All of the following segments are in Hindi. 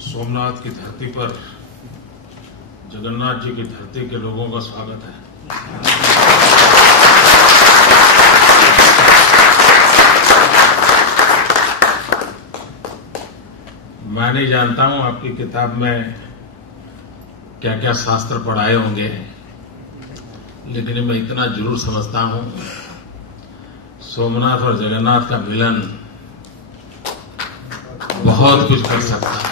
सोमनाथ की धरती पर जगन्नाथ जी की धरती के लोगों का स्वागत है। मैं नहीं जानता हूं आपकी किताब में क्या क्या शास्त्र पढ़ाए होंगे, लेकिन मैं इतना जरूर समझता हूं, सोमनाथ और जगन्नाथ का मिलन बहुत कुछ कर सकता है।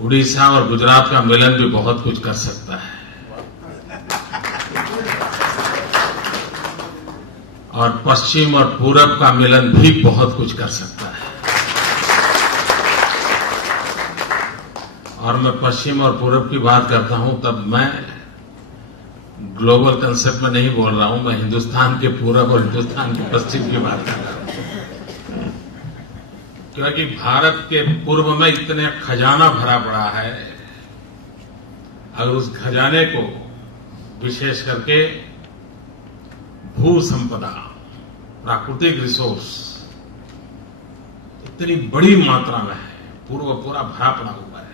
उड़ीसा और गुजरात का मिलन भी बहुत कुछ कर सकता है, और पश्चिम और पूरब का मिलन भी बहुत कुछ कर सकता है। और मैं पश्चिम और पूरब की बात करता हूं तब मैं ग्लोबल कंसेप्ट में नहीं बोल रहा हूं, मैं हिंदुस्तान के पूरब और हिंदुस्तान के पश्चिम की बात कर रहा हूं, क्योंकि भारत के पूर्व में इतने खजाना भरा पड़ा है। अगर उस खजाने को विशेष करके भू संपदा, प्राकृतिक रिसोर्स इतनी बड़ी मात्रा में है, पूर्व पूरा भरा पड़ा हुआ है,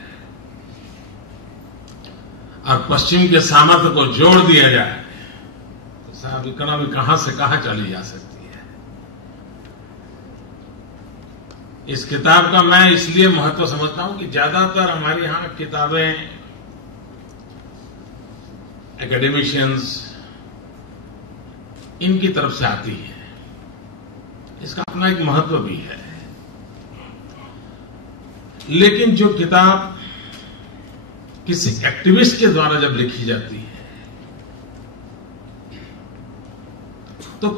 और पश्चिम के सामर्थ्य को जोड़ दिया जाए तो साहब इकोनॉमी कहां से कहां चली जा सकती है। इस किताब का मैं इसलिए महत्व समझता हूं कि ज्यादातर हमारे यहां किताबें एकेडमिशियंस इनकी तरफ से आती है, इसका अपना एक महत्व भी है। लेकिन जो किताब किसी एक्टिविस्ट के द्वारा जब लिखी जाती है तो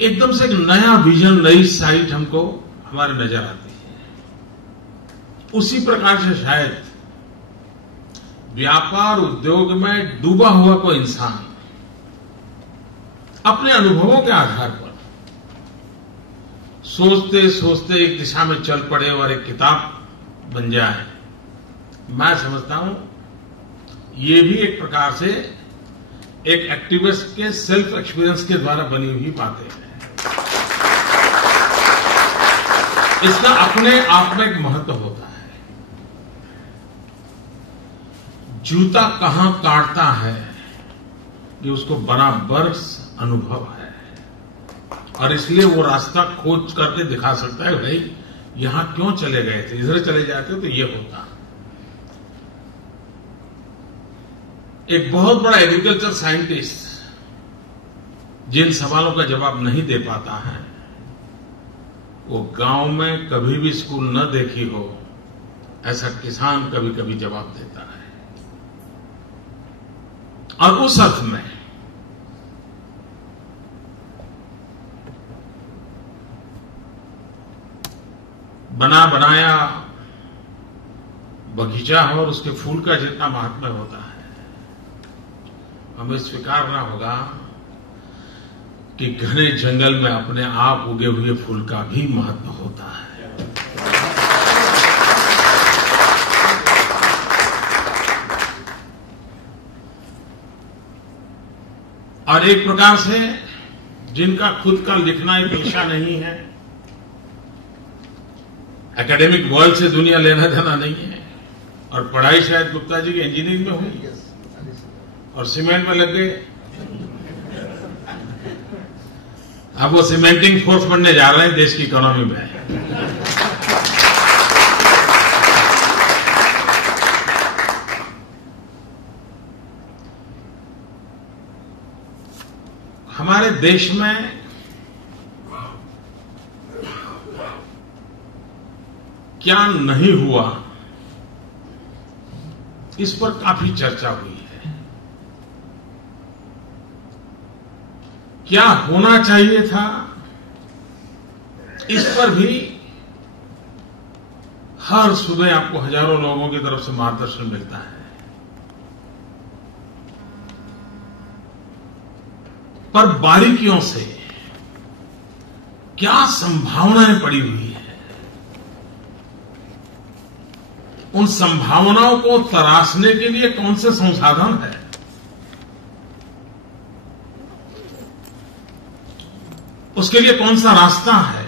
एकदम से एक नया विजन, नई साइट हमको हमारे नजर आती है। उसी प्रकार से शायद व्यापार उद्योग में डूबा हुआ कोई इंसान अपने अनुभवों के आधार पर सोचते सोचते एक दिशा में चल पड़े और एक किताब बन जाए। मैं समझता हूं ये भी एक प्रकार से एक एक्टिविस्ट के सेल्फ एक्सपीरियंस के द्वारा बनी हुई बातें हैं। इसका अपने आप में एक महत्व होता है। जूता कहां काटता है ये उसको बराबर अनुभव है, और इसलिए वो रास्ता खोज करके दिखा सकता है, भाई यहां क्यों चले गए थे, इधर चले जाते तो ये होता। एक बहुत बड़ा एग्रीकल्चर साइंटिस्ट जिन सवालों का जवाब नहीं दे पाता है, वो गांव में कभी भी स्कूल न देखी हो ऐसा किसान कभी कभी जवाब देता है। और उस अर्थ में बना बनाया बगीचा और उसके फूल का जितना महात्म्य होता है, हमें स्वीकारना होगा कि घने जंगल में अपने आप उगे हुए फूल का भी महत्व होता है। और एक प्रकार से जिनका खुद का लिखना एक पेशा नहीं है, एकेडमिक वर्ल्ड से दुनिया लेना देना नहीं है, और पढ़ाई शायद गुप्ता जी की इंजीनियरिंग में हुई और सीमेंट में लग गए, अब वो सीमेंटिंग फोर्स बनने जा रहे हैं देश की इकोनॉमी में। हमारे देश में क्या नहीं हुआ, इस पर काफी चर्चा हुई है। क्या होना चाहिए था, इस पर भी हर सुबह आपको हजारों लोगों की तरफ से मार्गदर्शन मिलता है। पर बारीकियों से क्या संभावनाएं पड़ी हुई है, उन संभावनाओं को तराशने के लिए कौन से संसाधन है, उसके लिए कौन सा रास्ता है,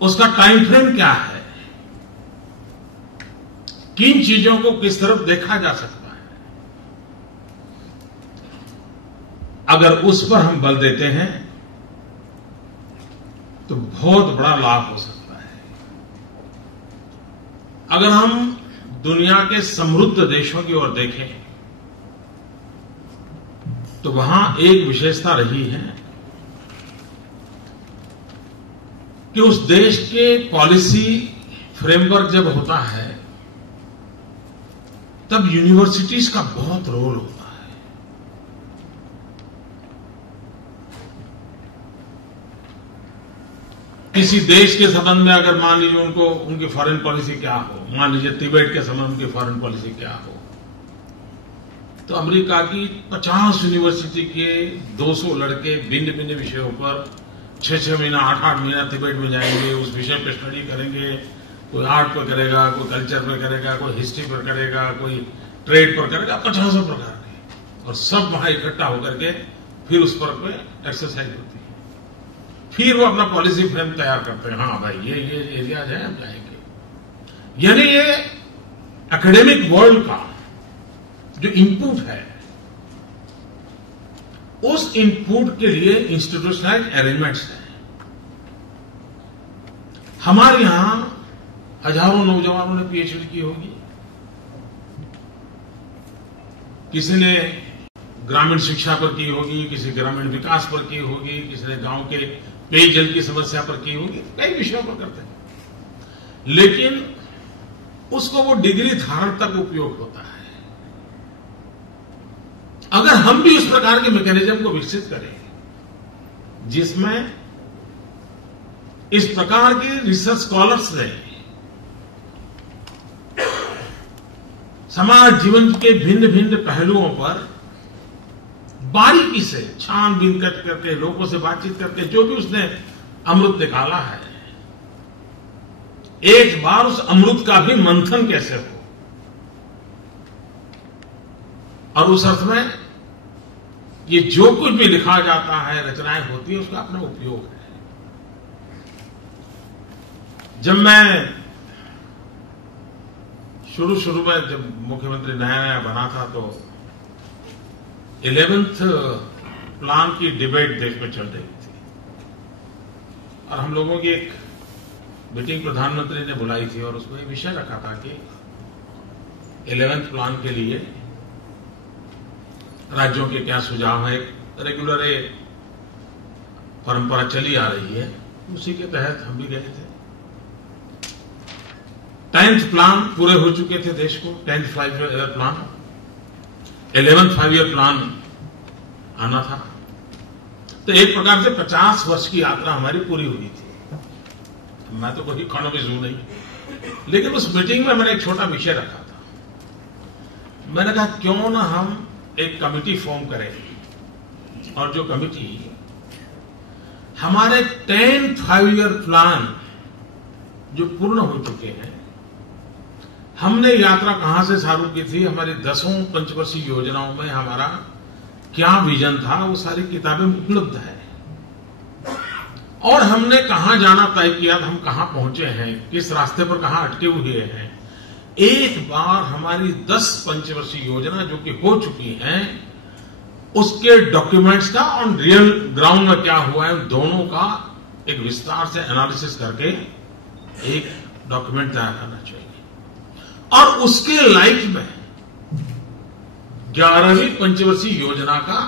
उसका टाइम फ्रेम क्या है, किन चीजों को किस तरफ देखा जा सकता है, अगर उस पर हम बल देते हैं तो बहुत बड़ा लाभ हो सकता है। अगर हम दुनिया के समृद्ध देशों की ओर देखें तो वहां एक विशेषता रही है कि उस देश के पॉलिसी फ्रेमवर्क जब होता है तब यूनिवर्सिटीज का बहुत रोल होता है। किसी देश के संबंध में अगर मान लीजिए उनको उनकी फॉरेन पॉलिसी क्या हो, मान लीजिए तिब्बत के संबंध में उनकी फॉरेन पॉलिसी क्या हो, तो अमेरिका की 50 यूनिवर्सिटी के 200 लड़के भिन्न भिन्न विषयों पर 6-6 महीना 8-8 महीना तिब्बत में जाएंगे, उस विषय पर स्टडी करेंगे। कोई आर्ट पर करेगा, कोई कल्चर पर करेगा, कोई हिस्ट्री पर करेगा, कोई ट्रेड पर करेगा, 50 प्रकार के, और सब वहां इकट्ठा होकर के फिर उस पर एक्सरसाइज होती है। फिर वो अपना पॉलिसी फ्रेम तैयार करते हैं। हाँ भाई ये एरियाज है, हम जाएंगे। यानी ये एकेडमिक वर्ल्ड का जो इनपुट है, उस इनपुट के लिए इंस्टीट्यूशनलाइज्ड अरेंजमेंट्स हैं। हमारे यहां हजारों नौजवानों ने पीएचडी की होगी, किसी ने ग्रामीण शिक्षा पर की होगी, किसी ग्रामीण विकास पर की होगी, किसी ने गांव के पेयजल की समस्या पर की होगी, कई विषयों पर करते हैं। लेकिन उसको वो डिग्री धारण तक उपयोग होता है। अगर हम भी उस प्रकार के मैकेनिज्म को विकसित करें जिसमें इस प्रकार के रिसर्च स्कॉलर्स ने समाज जीवन के भिन्न भिन्न पहलुओं पर बारीकी से छानबीन करके लोगों से बातचीत करके जो भी उसने अमृत निकाला है, एक बार उस अमृत का भी मंथन कैसे हो, और उस अर्थ में ये जो कुछ भी लिखा जाता है, रचनाएं होती है, उसका अपना उपयोग है। जब मैं शुरू में जब मुख्यमंत्री नया बना था तो 11th प्लान की डिबेट देश में चल रही थी, और हम लोगों की एक मीटिंग प्रधानमंत्री ने बुलाई थी और उसमें विषय रखा था कि 11th प्लान के लिए राज्यों के क्या सुझाव है। रेगुलर परंपरा चली आ रही है, उसी के तहत हम भी गए थे। 10th प्लान पूरे हो चुके थे देश को, 10th 5-year plan, 11th 5-year plan आना था। तो एक प्रकार से 50 वर्ष की यात्रा हमारी पूरी हुई थी। मैं तो कोई इकोनॉमिस्ट हूं नहीं, लेकिन उस मीटिंग में मैंने एक छोटा विषय रखा था। मैंने कहा क्यों ना हम एक कमिटी फॉर्म करें, और जो कमिटी हमारे 10th 5-year प्लान जो पूर्ण हो चुके हैं, हमने यात्रा कहां से शुरू की थी, हमारी 10 पंचवर्षीय योजनाओं में हमारा क्या विजन था, वो सारी किताबें उपलब्ध है। और हमने कहां जाना तय किया, हम कहां पहुंचे हैं, किस रास्ते पर कहां अटके हुए हैं। एक बार हमारी 10 पंचवर्षीय योजना जो कि हो चुकी हैं, उसके डॉक्यूमेंट्स का ऑन रियल ग्राउंड में क्या हुआ है, दोनों का एक विस्तार से एनालिसिस करके एक डॉक्यूमेंट तैयार करना चाहिए। और उसके लाइफ में 11वीं पंचवर्षीय योजना का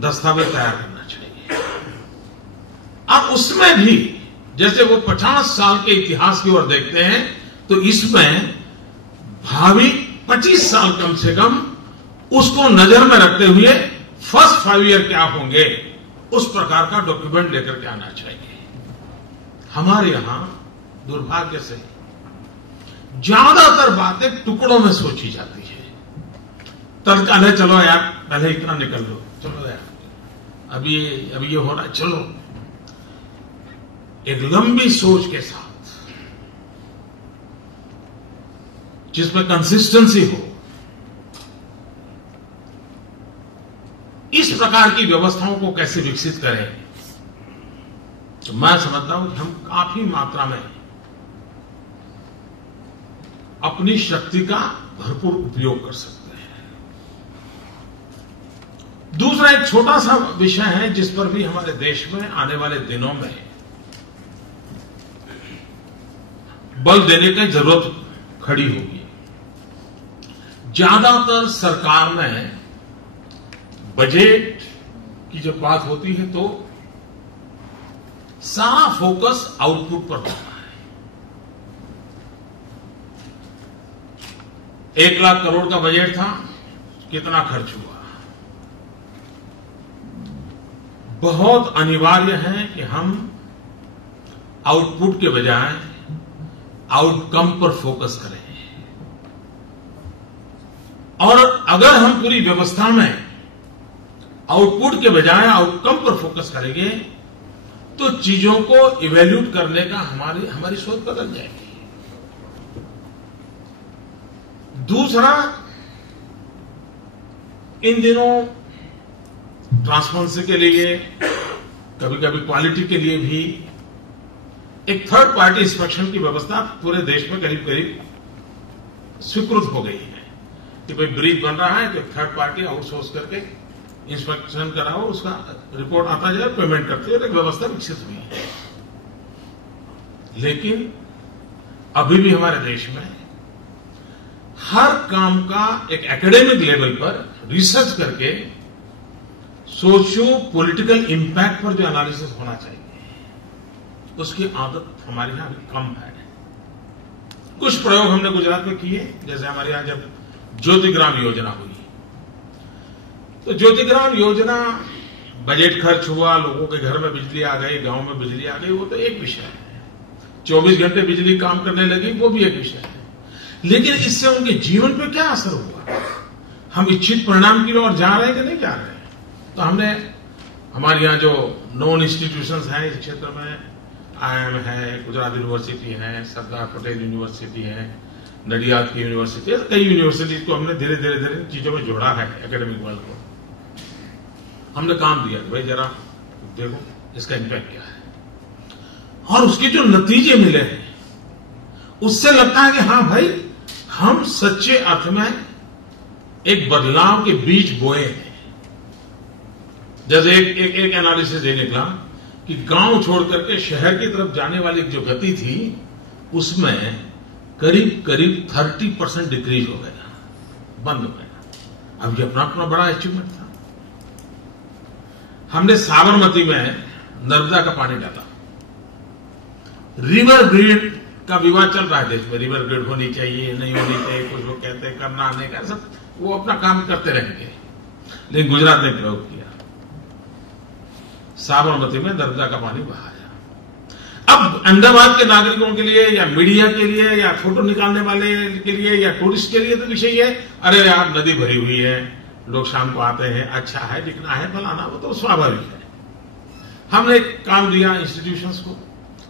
दस्तावेज तैयार करना चाहिए। और उसमें भी जैसे वो 50 साल के इतिहास की ओर देखते हैं, तो इसमें भावी 25 साल कम से कम उसको नजर में रखते हुए फर्स्ट 5 ईयर क्या होंगे, उस प्रकार का डॉक्यूमेंट लेकर के आना चाहिए। हमारे यहां दुर्भाग्य से ज्यादातर बातें टुकड़ों में सोची जाती है। तत्काल है, चलो यार पहले इतना निकल लो, चलो यार अभी ये हो रहा है, चलो। एक लंबी सोच के साथ जिसमें कंसिस्टेंसी हो, इस प्रकार की व्यवस्थाओं को कैसे विकसित करें, तो मैं समझता हूं कि हम काफी मात्रा में अपनी शक्ति का भरपूर उपयोग कर सकते हैं। दूसरा एक छोटा सा विषय है जिस पर भी हमारे देश में आने वाले दिनों में बल देने की जरूरत खड़ी होगी। ज्यादातर सरकार में बजट की जब बात होती है तो सारा फोकस आउटपुट पर होता है। 1 लाख करोड़ का बजट था, कितना खर्च हुआ? बहुत अनिवार्य है कि हम आउटपुट के बजाय आउटकम पर फोकस करें। और अगर हम पूरी व्यवस्था में आउटपुट के बजाय आउटकम पर फोकस करेंगे तो चीजों को इवैल्यूएट करने का हमारी सोच बदल जाएगी। दूसरा, इन दिनों ट्रांसपेरेंसी के लिए, कभी कभी क्वालिटी के लिए भी एक थर्ड पार्टी इंस्पेक्शन की व्यवस्था पूरे देश में करीब करीब स्वीकृत हो गई है कि भाई ब्रिज बन रहा है तो थर्ड पार्टी आउटसोर्स करके इंस्पेक्शन कराओ, उसका रिपोर्ट आता जाए, पेमेंट करते हुए एक व्यवस्था विकसित हुई है। लेकिन अभी भी हमारे देश में हर काम का एक एकेडमिक लेवल पर रिसर्च करके सोशियो पॉलिटिकल इंपैक्ट पर जो एनालिसिस होना चाहिए उसकी आदत हमारे यहां अभी कम है। कुछ प्रयोग हमने गुजरात में किए, जैसे हमारे यहां जब ज्योतिग्राम योजना हुई तो ज्योतिग्राम योजना बजट खर्च हुआ, लोगों के घर में बिजली आ गई, गांव में बिजली आ गई, वो तो एक विषय है। 24 घंटे बिजली काम करने लगी, वो भी एक विषय है। लेकिन इससे उनके जीवन पे क्या असर हुआ? हम इच्छित परिणाम की ओर जा रहे हैं कि नहीं जा रहे हैं? तो हमने हमारे यहाँ जो नॉन इंस्टीट्यूशंस हैं इस क्षेत्र में, IIM है, गुजरात यूनिवर्सिटी है, सरदार पटेल यूनिवर्सिटी है, नडियाद की यूनिवर्सिटी है, कई यूनिवर्सिटीज को हमने धीरे धीरे चीजों में जोड़ा है, एकेडमिक वर्ल्ड को हमने काम दिया कि भाई जरा देखो इसका इंपैक्ट क्या है। और उसके जो नतीजे मिले हैं उससे लगता है कि हाँ भाई, हम सच्चे अर्थ में एक बदलाव के बीज बोए हैं। जैसे एक एनालिसिस ये निकला कि गांव छोड़ करके शहर की तरफ जाने वाली जो गति थी उसमें करीब 30% डिक्रीज हो गया, बंद हो गया। अब ये अपना बड़ा अचीवमेंट था। हमने साबरमती में नर्मदा का पानी डाला। रिवर ग्रिड का विवाद चल रहा है देश में, रिवर ग्रिड होनी चाहिए, नहीं होनी चाहिए, कुछ लोग कहते हैं करना नहीं कर, सब वो अपना काम करते रहेंगे। लेकिन गुजरात ने प्रयोग किया, साबरमती में नर्मदा का पानी बहाया। अब अहमदाबाद के नागरिकों के लिए या मीडिया के लिए या फोटो निकालने वाले के लिए या टूरिस्ट के लिए तो विषय है, अरे यार नदी भरी हुई है, लोग शाम को आते हैं, अच्छा है, दिखना है, फलाना, वो तो स्वाभाविक है। हमने एक काम दिया इंस्टीट्यूशंस को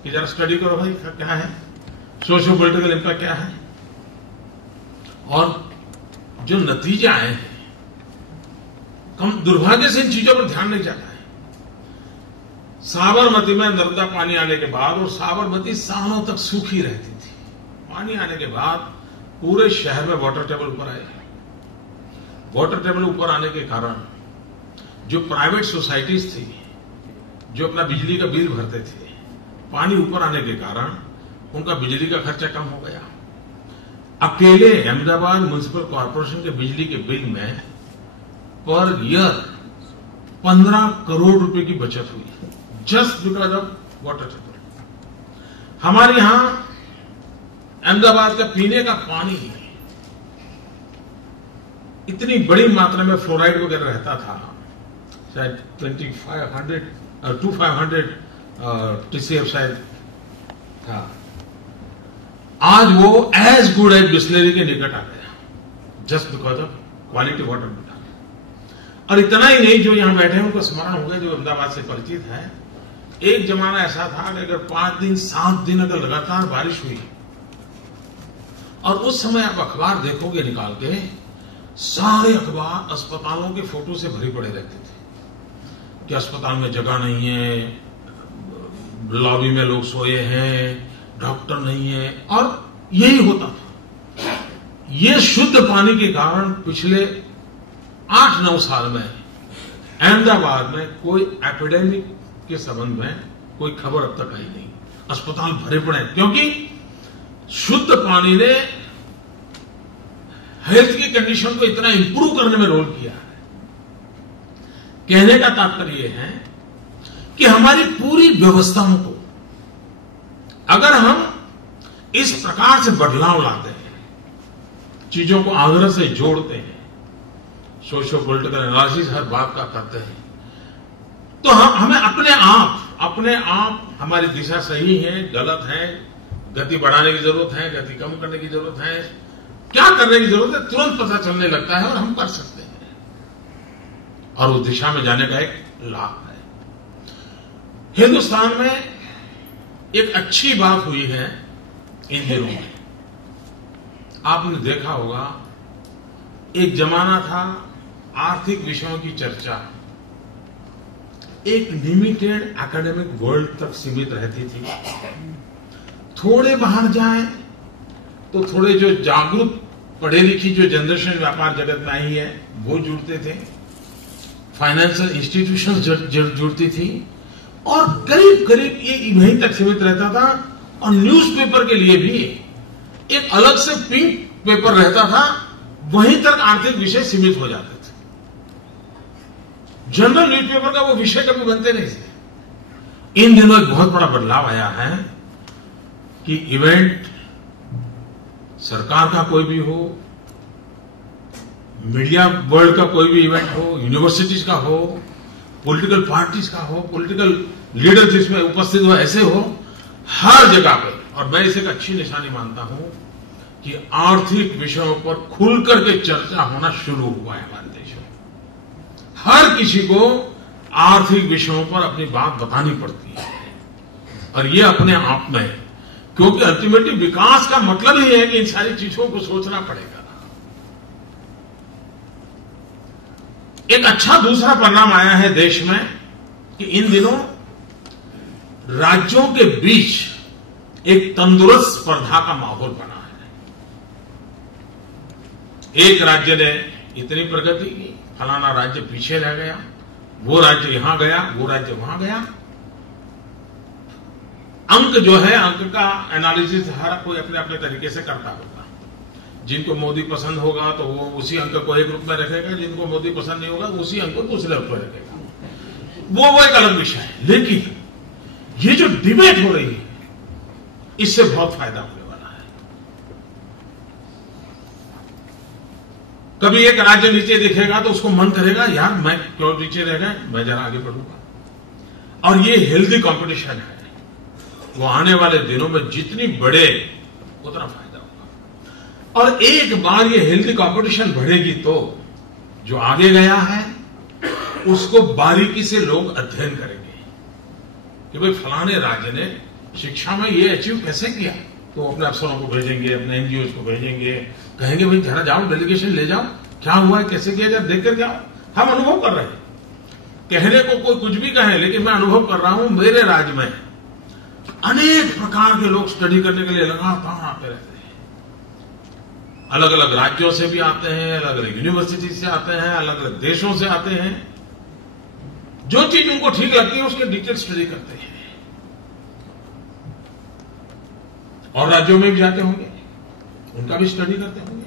कि जरा स्टडी करो भाई क्या है, सोशियो पॉलिटिकल इंपैक्ट क्या है। और जो नतीजे आए हैं, कम दुर्भाग्य से इन चीजों पर ध्यान नहीं जाता है। साबरमती में नर्मदा पानी आने के बाद, और साबरमती सालों तक सूखी रहती थी, पानी आने के बाद पूरे शहर में वाटर टेबल ऊपर आया। वाटर टेबल ऊपर आने के कारण जो प्राइवेट सोसाइटीज थी, जो अपना बिजली का बिल भरते थे, पानी ऊपर आने के कारण उनका बिजली का खर्चा कम हो गया। अकेले अहमदाबाद म्युनिसिपल कॉर्पोरेशन के बिजली के बिल में पर ईयर 15 करोड़ रुपए की बचत हुई, just because of water table. हमारे यहां अहमदाबाद का पीने का पानी इतनी बड़ी मात्रा में फ्लोराइड वगैरह रहता था, शायद 2500 TCF शायद था, आज वो एज गुड एज बिस्लरी के निकट आ गया, just because of quality water मिला। और इतना ही नहीं, जो यहां बैठे हैं उनको स्मरण हो गया, जो अहमदाबाद से परिचित है। एक जमाना ऐसा था कि अगर 5 दिन 7 दिन अगर लगातार बारिश हुई, और उस समय आप अखबार देखोगे निकाल के, सारे अखबार अस्पतालों के फोटो से भरे पड़े रहते थे कि अस्पताल में जगह नहीं है, लॉबी में लोग सोए हैं, डॉक्टर नहीं है, और यही होता था। ये शुद्ध पानी के कारण पिछले 8-9 साल में अहमदाबाद में कोई एपिडेमिक के संबंध में कोई खबर अब तक आई नहीं। अस्पताल भरे पड़े हैं, क्योंकि शुद्ध पानी ने हेल्थ की कंडीशन को इतना इंप्रूव करने में रोल किया है। कहने का तात्पर्य यह है कि हमारी पूरी व्यवस्थाओं को अगर हम इस प्रकार से बदलाव लाते हैं, चीजों को आग्रह से जोड़ते हैं, सोशो पॉलिटिकल एनालिसिस हर बात का करते हैं, तो हमें अपने आप हमारी दिशा सही है, गलत है, गति बढ़ाने की जरूरत है, गति कम करने की जरूरत है, क्या करने की जरूरत है, तुरंत पता चलने लगता है और हम कर सकते हैं। और उस दिशा में जाने का एक लाभ है। हिंदुस्तान में एक अच्छी बात हुई है इन दिनों में। आपने देखा होगा, एक जमाना था आर्थिक विषयों की चर्चा एक लिमिटेड एकेडमिक वर्ल्ड तक सीमित रहती थी। थोड़े बाहर जाएं तो थोड़े जो जागरूक पढ़े लिखी जो जनरेशन व्यापार जगत में आई है वो जुड़ते थे, फाइनेंशियल इंस्टीट्यूशंस जुड़ती थी, और करीब करीब ये वहीं तक सीमित रहता था। और न्यूज़पेपर के लिए भी एक अलग से पिंक पेपर रहता था, वहीं तक आर्थिक विषय सीमित हो जाते थे। जनरल न्यूज़पेपर का वो विषय कभी बनते नहीं थे। इन दिनों एक बहुत बड़ा बदलाव आया है कि इवेंट सरकार का कोई भी हो, मीडिया वर्ल्ड का कोई भी इवेंट हो, यूनिवर्सिटीज का हो, पॉलिटिकल पार्टीज का हो, पॉलिटिकल लीडर जिसमें उपस्थित हो, ऐसे हो, हर जगह पे, और मैं इसे एक अच्छी निशानी मानता हूं कि आर्थिक विषयों पर खुलकर के चर्चा होना शुरू हुआ है हमारे देश में। हर किसी को आर्थिक विषयों पर अपनी बात बतानी पड़ती है, और ये अपने आप में, क्योंकि अल्टीमेटली विकास का मतलब ही है कि इन सारी चीजों को सोचना पड़ेगा। एक अच्छा दूसरा परिणाम आया है देश में कि इन दिनों राज्यों के बीच एक तंदुरुस्त स्पर्धा का माहौल बना है। एक राज्य ने इतनी प्रगति की, फलाना राज्य पीछे रह गया, वो राज्य यहां गया, वो राज्य वहां गया। अंक जो है, अंक का एनालिसिस हर कोई अपने अपने तरीके से करता होगा। जिनको मोदी पसंद होगा तो वो उसी अंक को एक रूप में रखेगा, जिनको मोदी पसंद नहीं होगा उसी अंक को दूसरे रूप में रखेगा। वो एक अलग विषय है। लेकिन ये जो डिबेट हो रही है, इससे बहुत फायदा होने वाला है। कभी एक राज्य नीचे दिखेगा तो उसको मन करेगा, यार मैं क्यों नीचे रह गए, मैं जरा आगे बढ़ूंगा। और ये हेल्दी कंपटीशन है, वो आने वाले दिनों में जितनी बढ़े उतना फायदा होगा। और एक बार ये हेल्दी कंपटीशन बढ़ेगी तो जो आगे गया है उसको बारीकी से लोग अध्ययन करेंगे कि भाई फलाने राज्य ने शिक्षा में ये अचीव कैसे किया, तो अपने अफसरों को भेजेंगे, अपने एनजीओ को भेजेंगे, कहेंगे भाई जरा जाओ, डेलीगेशन ले जाओ, क्या हुआ है, कैसे किया जाए, देख कर जाओ। हम अनुभव कर रहे हैं, कहने को कोई कुछ भी कहे, लेकिन मैं अनुभव कर रहा हूं मेरे राज्य में अनेक प्रकार के लोग स्टडी करने के लिए लगातार आते रहते हैं। अलग अलग राज्यों से भी आते हैं, अलग अलग यूनिवर्सिटी से आते हैं, अलग अलग देशों से आते हैं। जो चीज उनको ठीक लगती है उसके डिटेल स्टडी करते हैं। और राज्यों में भी जाते होंगे, उनका भी स्टडी करते होंगे।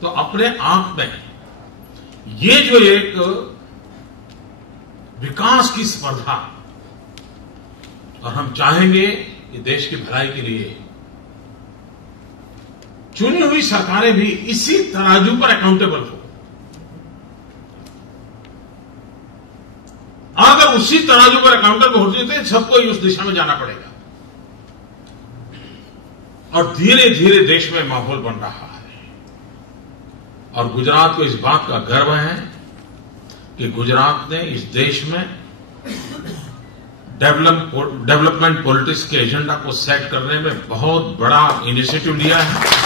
तो अपने आप में ये जो एक विकास की स्पर्धा, और हम चाहेंगे कि देश की भलाई के लिए चुनी हुई सरकारें भी इसी तराजू पर अकाउंटेबल हो। अगर उसी तराजू पर अकाउंटेबल होती है तो सबको ही उस दिशा में जाना पड़ेगा। और धीरे धीरे देश में माहौल बन रहा है। और गुजरात को इस बात का गर्व है कि गुजरात ने इस देश में डेवलपमेंट पॉलिटिक्स के एजेंडा को सेट करने में बहुत बड़ा इनिशिएटिव लिया है।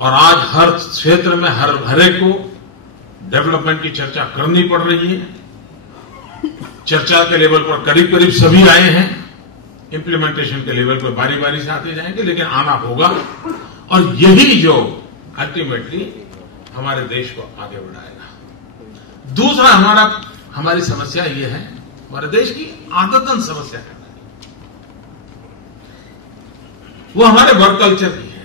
और आज हर क्षेत्र में हर एक को डेवलपमेंट की चर्चा करनी पड़ रही है। चर्चा के लेवल पर करीब करीब सभी आए हैं, इंप्लीमेंटेशन के लेवल पर बारी बारी से आते जाएंगे, लेकिन आना होगा। और यही जो अल्टीमेटली हमारे देश को आगे बढ़ाएगा। दूसरा हमारी समस्या ये है, हमारे देश की आदतन समस्या है, वो हमारे वर्क कल्चर की है।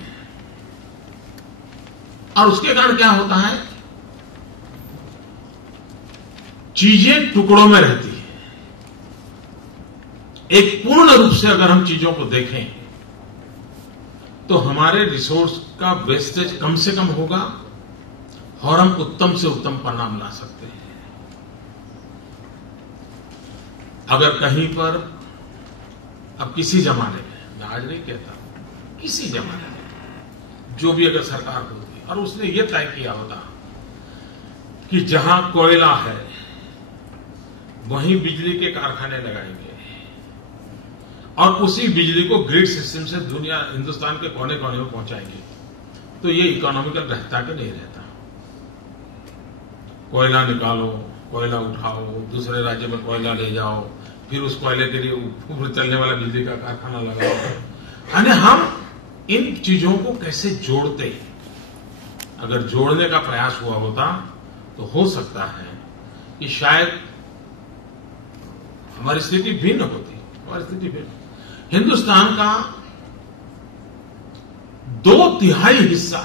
और उसके कारण क्या होता है, चीजें टुकड़ों में रहती है। एक पूर्ण रूप से अगर हम चीजों को देखें तो हमारे रिसोर्स का वेस्टेज कम से कम होगा और हम उत्तम से उत्तम परिणाम ला सकते हैं। अगर कहीं पर अब किसी जमाने में, मैं आज नहीं कहता, किसी जमाने में जो भी अगर सरकार होती और उसने ये तय किया होता कि जहां कोयला है वहीं बिजली के कारखाने लगाएंगे और उसी बिजली को ग्रिड सिस्टम से दुनिया हिंदुस्तान के कोने कोने में पहुंचाएंगे, तो ये इकोनॉमिकल रहता कि नहीं रहता। कोयला निकालो, कोयला उठाओ, दूसरे राज्य में कोयला ले जाओ, फिर उस कोयले के लिए ऊपर चलने वाला बिजली का कारखाना लगाओ। यानी हम इन चीजों को कैसे जोड़ते, अगर जोड़ने का प्रयास हुआ होता तो हो सकता है कि शायद हमारी स्थिति भिन्न होती। हमारी स्थिति भिन्न, हिंदुस्तान का 2/3 हिस्सा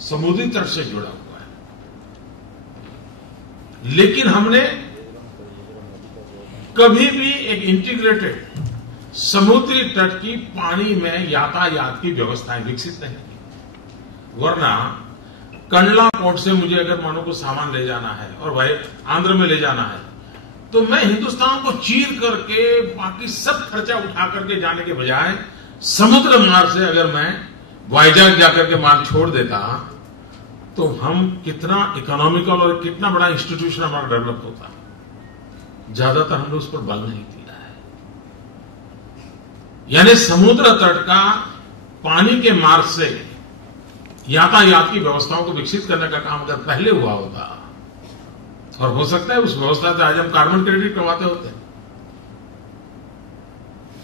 समुद्री तट से जुड़ा हुआ है, लेकिन हमने कभी भी एक इंटीग्रेटेड समुद्री तट की पानी में यातायात की व्यवस्थाएं विकसित नहीं की। वरना कंडला पोर्ट से मुझे अगर मानो को सामान ले जाना है और भाई आंध्र में ले जाना है, तो मैं हिंदुस्तान को चीर करके बाकी सब खर्चा उठा करके जाने के बजाय समुद्र मार्ग से अगर मैं वाइजैक जाकर के माल छोड़ देता, तो हम कितना इकोनॉमिकल और कितना बड़ा इंस्टीट्यूशन हमारा डेवलप होता। ज्यादातर हमने उस पर बल नहीं दिया है। यानी समुद्र तट का पानी के मार्ग से यातायात की व्यवस्थाओं को विकसित करने का काम अगर पहले हुआ होता, और हो सकता है उस व्यवस्था से आज हम कार्बन क्रेडिट कमाते होते,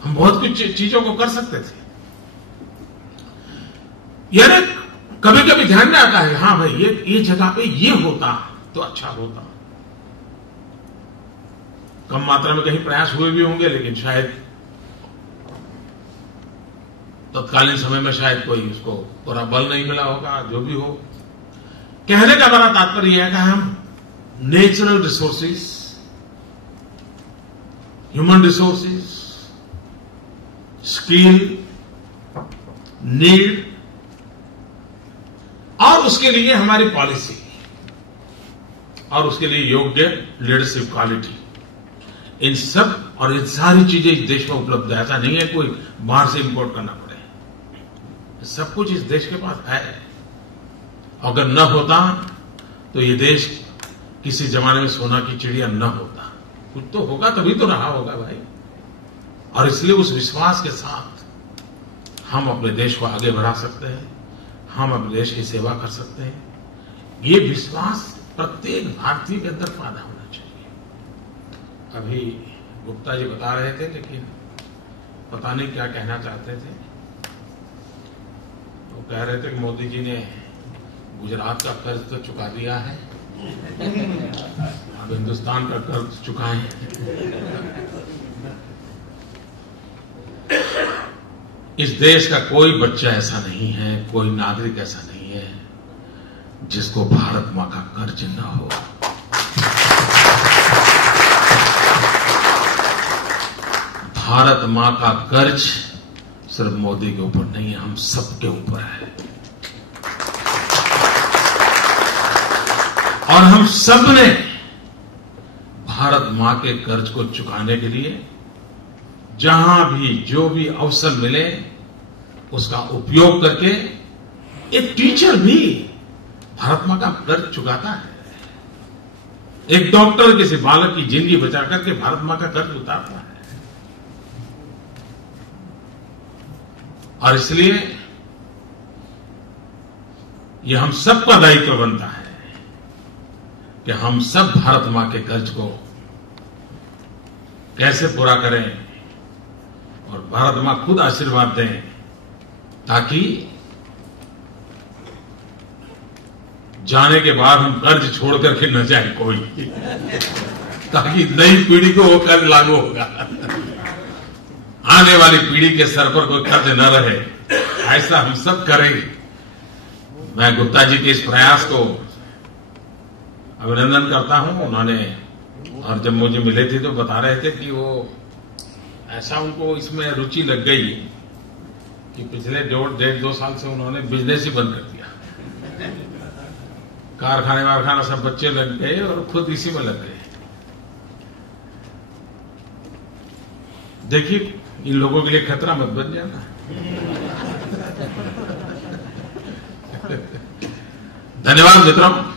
हम बहुत कुछ चीजों को कर सकते थे। यानी कभी कभी ध्यान में आता है, हाँ भाई ये जगह पे ये होता तो अच्छा होता। कम मात्रा में कहीं प्रयास हुए भी होंगे, लेकिन शायद तत्कालीन समय में शायद कोई उसको पूरा बल नहीं मिला होगा। जो भी हो, कहने का बड़ा तात्पर्य यह है कि हम natural resources, human resources, skill, need और उसके लिए हमारी पॉलिसी और उसके लिए योग्य लीडरशिप क्वालिटी, इन सब और इन सारी चीजें इस देश में उपलब्ध है। ऐसा नहीं है कोई बाहर से इंपोर्ट करना पड़े, सब कुछ इस देश के पास है। अगर न होता तो ये देश किसी जमाने में सोना की चिड़िया न होता। कुछ तो होगा तभी तो रहा होगा भाई। और इसलिए उस विश्वास के साथ हम अपने देश को आगे बढ़ा सकते हैं, हम अपने देश की सेवा कर सकते हैं। ये विश्वास प्रत्येक भारतीय के अंदर पैदा होना चाहिए। अभी गुप्ता जी बता रहे थे, लेकिन पता नहीं क्या कहना चाहते थे। वो कह रहे थे कि मोदी जी ने गुजरात का कर्ज तो चुका दिया है, अब हिंदुस्तान का कर्ज चुकाएं। इस देश का कोई बच्चा ऐसा नहीं है, कोई नागरिक ऐसा नहीं है जिसको भारत मां का कर्ज न हो। भारत मां का कर्ज सिर्फ मोदी के ऊपर नहीं है, हम सबके ऊपर है। और हम सब ने भारत मां के कर्ज को चुकाने के लिए जहां भी जो भी अवसर मिले उसका उपयोग करके, एक टीचर भी भारत मां का कर्ज चुकाता है। एक डॉक्टर किसी बालक की जिंदगी बचा करके भारत मां का कर्ज उतारता है। और इसलिए यह हम सबका दायित्व बनता है कि हम सब भारत मां के कर्ज को कैसे पूरा करें और भारत मां खुद आशीर्वाद दें ताकि जाने के बाद हम कर्ज छोड़ करके न जाए कोई, ताकि नई पीढ़ी को वो कर्ज लागू होगा, आने वाली पीढ़ी के सर पर कोई कर्ज न रहे, ऐसा हम सब करेंगे। मैं गुप्ता जी के इस प्रयास को अभिनंदन करता हूं। उन्होंने, और जब मुझे मिले थे तो बता रहे थे कि वो ऐसा उनको इसमें रुचि लग गई कि पिछले 1.5-2 साल से उन्होंने बिजनेस ही बंद कर दिया। कारखाने वारखाना सब बच्चे लग गए और खुद इसी में लग गए। देखिए, इन लोगों के लिए खतरा मत बन जाना। धन्यवाद मित्रों।